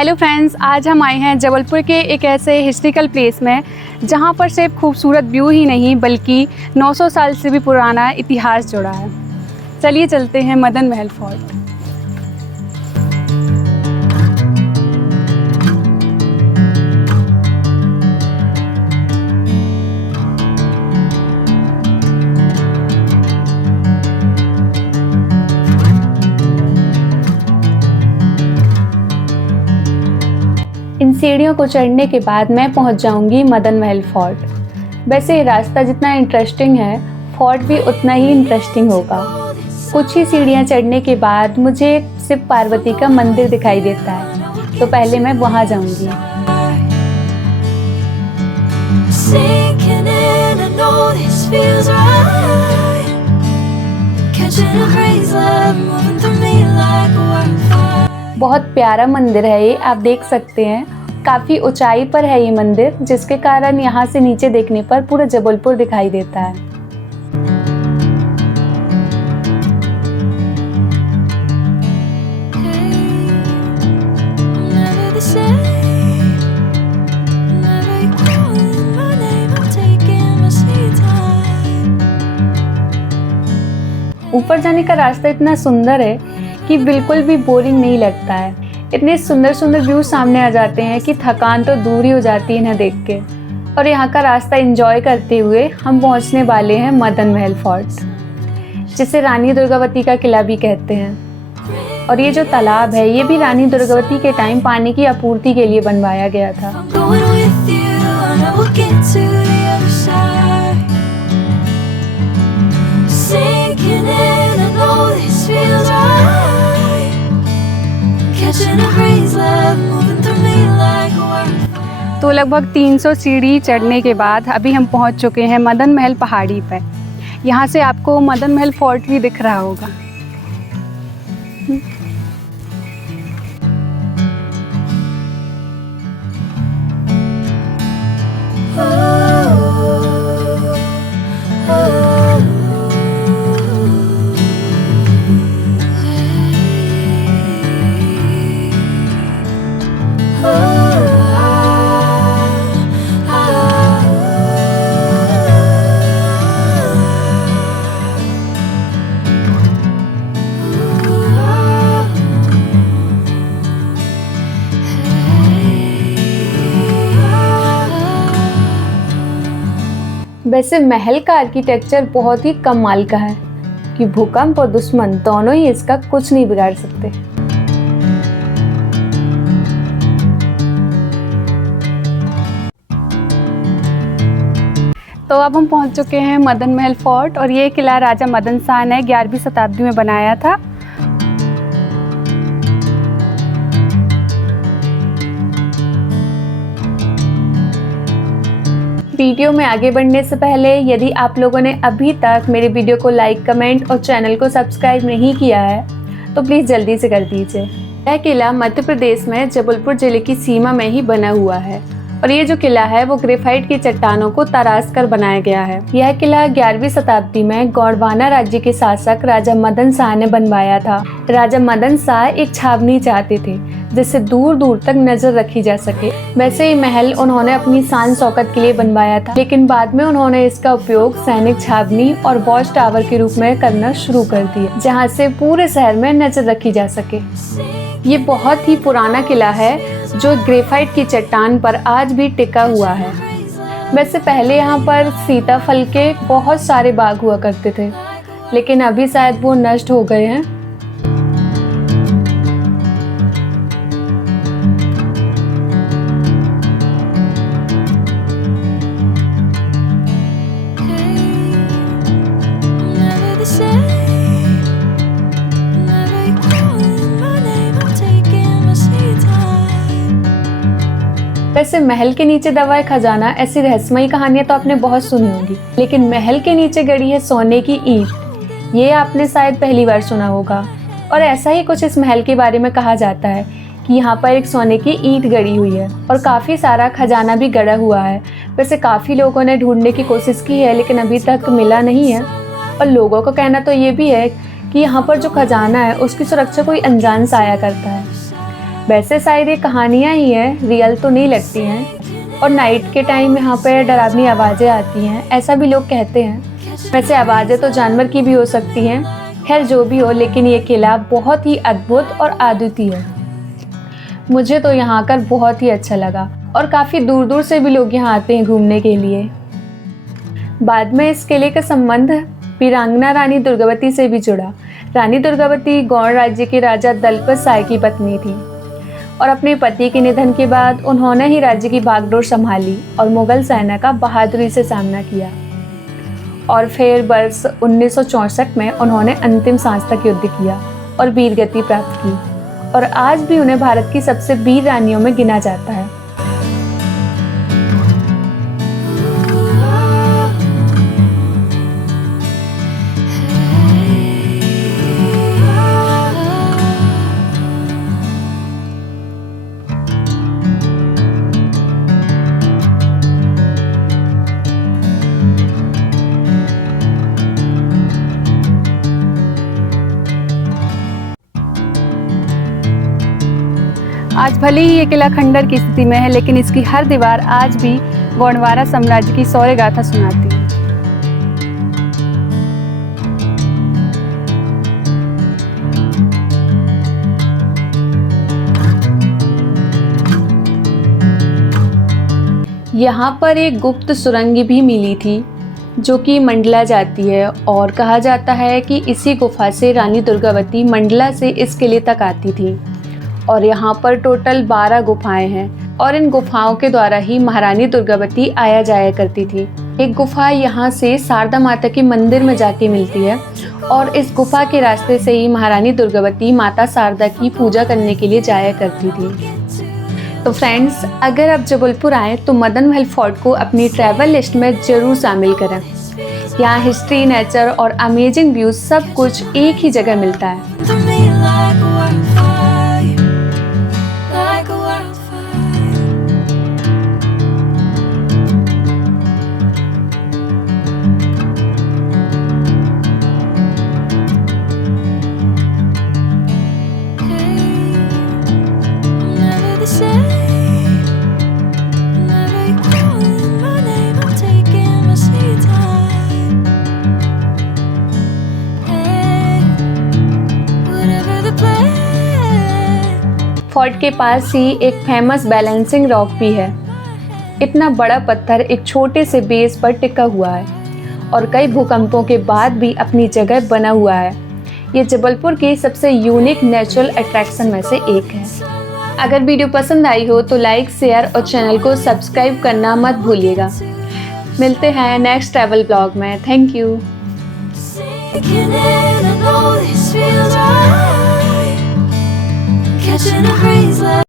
Hello friends, आज हम आए हैं जबलपुर के एक ऐसे हिस्ट्रिकल प्लेस में जहां पर सिर्फ खूबसूरत व्यू ही नहीं बल्कि 900 साल से भी पुराना इतिहास जुड़ा है। चलिए चलते हैं मदन महल फोर्ट। इन सीढ़ियों को चढ़ने के बाद मैं पहुंच जाऊंगी मदन महल फोर्ट। वैसे ये रास्ता जितना इंटरेस्टिंग है, फोर्ट भी उतना ही इंटरेस्टिंग होगा। कुछ ही सीढ़ियां चढ़ने के बाद मुझे शिव पार्वती का मंदिर दिखाई देता है, तो पहले मैं वहां जाऊंगी। बहुत प्यारा मंदिर है ये, आप देख सकते हैं। काफ़ी ऊंचाई पर है ये मंदिर, जिसके कारण यहाँ से नीचे देखने पर पूरा जबलपुर दिखाई देता है। ऊपर जाने का रास्ता इतना सुंदर है कि बिल्कुल भी बोरिंग नहीं लगता है। इतने सुंदर सुंदर व्यू सामने आ जाते हैं कि थकान तो दूर ही हो जाती है इन्हें देख के। और यहाँ का रास्ता एंजॉय करते हुए हम पहुँचने वाले हैं मदन महल फोर्ट, जिसे रानी दुर्गावती का किला भी कहते हैं। और ये जो तालाब है, ये भी रानी दुर्गावती के टाइम पानी की आपूर्ति के लिए बनवाया गया था। तो लगभग 300 सीढ़ी चढ़ने के बाद अभी हम पहुंच चुके हैं मदन महल पहाड़ी पर। यहाँ से आपको मदन महल फोर्ट भी दिख रहा होगा। वैसे महल का आर्किटेक्चर बहुत ही कमाल का है कि भूकंप और दुश्मन दोनों ही इसका कुछ नहीं बिगाड़ सकते। तो अब हम पहुंच चुके हैं मदन महल फोर्ट, और ये किला राजा मदन शाह ने 11वीं शताब्दी में बनाया था। वीडियो में आगे बढ़ने से पहले यदि आप लोगों ने अभी तक मेरे वीडियो को लाइक, कमेंट और चैनल को सब्सक्राइब नहीं किया है तो प्लीज़ जल्दी से कर दीजिए। यह किला मध्य प्रदेश में जबलपुर जिले की सीमा में ही बना हुआ है, और ये जो किला है वो ग्रेफाइट की चट्टानों को तराश कर बनाया गया है। यह किला 11वीं शताब्दी में गोंडवाना राज्य के शासक राजा मदन शाह ने बनवाया था। राजा मदन शाह एक छावनी चाहते थे जिससे दूर दूर तक नजर रखी जा सके। वैसे ये महल उन्होंने अपनी शान शौकत के लिए बनवाया था, लेकिन बाद में उन्होंने इसका उपयोग सैनिक छावनी और वॉच टावर के रूप में करना शुरू कर दिया, जहाँ से पूरे शहर में नजर रखी जा सके। ये बहुत ही पुराना किला है जो ग्रेफाइट की चट्टान पर आज भी टिका हुआ है। वैसे पहले यहाँ पर सीताफल के बहुत सारे बाग हुआ करते थे, लेकिन अभी शायद वो नष्ट हो गए हैं। वैसे महल के नीचे दबा है खजाना, ऐसी रहस्यमयी कहानियां तो आपने बहुत सुनी होंगी, लेकिन महल के नीचे गड़ी है सोने की ईंट, ये आपने शायद पहली बार सुना होगा। और ऐसा ही कुछ इस महल के बारे में कहा जाता है कि यहाँ पर एक सोने की ईंट गड़ी हुई है और काफ़ी सारा खजाना भी गड़ा हुआ है। वैसे काफ़ी लोगों ने ढूंढने की कोशिश की है, लेकिन अभी तक मिला नहीं है। और लोगों का कहना तो ये भी है कि यहाँ पर जो खजाना है उसकी सुरक्षा कोई अनजान साया करता है। वैसे शायद ये कहानियाँ ही हैं, रियल तो नहीं लगती हैं। और नाइट के टाइम यहाँ पे डरावनी आवाज़ें आती हैं, ऐसा भी लोग कहते हैं। वैसे आवाज़ें तो जानवर की भी हो सकती हैं। खैर जो भी हो, लेकिन ये किला बहुत ही अद्भुत और अद्वितीय है। मुझे तो यहाँ आकर बहुत ही अच्छा लगा और काफ़ी दूर दूर से भी लोग यहाँ आते हैं घूमने के लिए। बाद में इस किले का संबंध वीरांगना रानी दुर्गावती से भी जुड़ा। रानी दुर्गावती गौड़ राज्य के राजा दलपत साय की पत्नी थी और अपने पति के निधन के बाद उन्होंने ही राज्य की बागडोर संभाली और मुगल सेना का बहादुरी से सामना किया। और फिर वर्ष 1964 में उन्होंने अंतिम सांस तक युद्ध किया और वीरगति प्राप्त की और आज भी उन्हें भारत की सबसे वीर रानियों में गिना जाता है। आज भले ही ये किला खंडर की स्थिति में है, लेकिन इसकी हर दीवार आज भी गोंडवाना साम्राज्य की शौर्य गाथा सुनाती है। यहाँ पर एक गुप्त सुरंग भी मिली थी जो कि मंडला जाती है और कहा जाता है कि इसी गुफा से रानी दुर्गावती मंडला से इस किले तक आती थी। और यहाँ पर टोटल 12 गुफाएं हैं और इन गुफाओं के द्वारा ही महारानी दुर्गावती आया जाया करती थी। एक गुफा यहाँ से शारदा माता के मंदिर में जाके मिलती है और इस गुफा के रास्ते से ही महारानी दुर्गावती माता शारदा की पूजा करने के लिए जाया करती थी। तो फ्रेंड्स, अगर आप जबलपुर आए तो मदन महल फोर्ट को अपनी ट्रैवल लिस्ट में ज़रूर शामिल करें। यहाँ हिस्ट्री, नेचर और अमेजिंग व्यूज सब कुछ एक ही जगह मिलता है। फोर्ट के पास ही एक फेमस बैलेंसिंग रॉक भी है। इतना बड़ा पत्थर एक छोटे से बेस पर टिका हुआ है और कई भूकंपों के बाद भी अपनी जगह बना हुआ है। ये जबलपुर की सबसे यूनिक नेचुरल अट्रैक्शन में से एक है। अगर वीडियो पसंद आई हो तो लाइक, शेयर और चैनल को सब्सक्राइब करना मत भूलिएगा। मिलते हैं नेक्स्ट ट्रैवल ब्लॉग में। Thank you.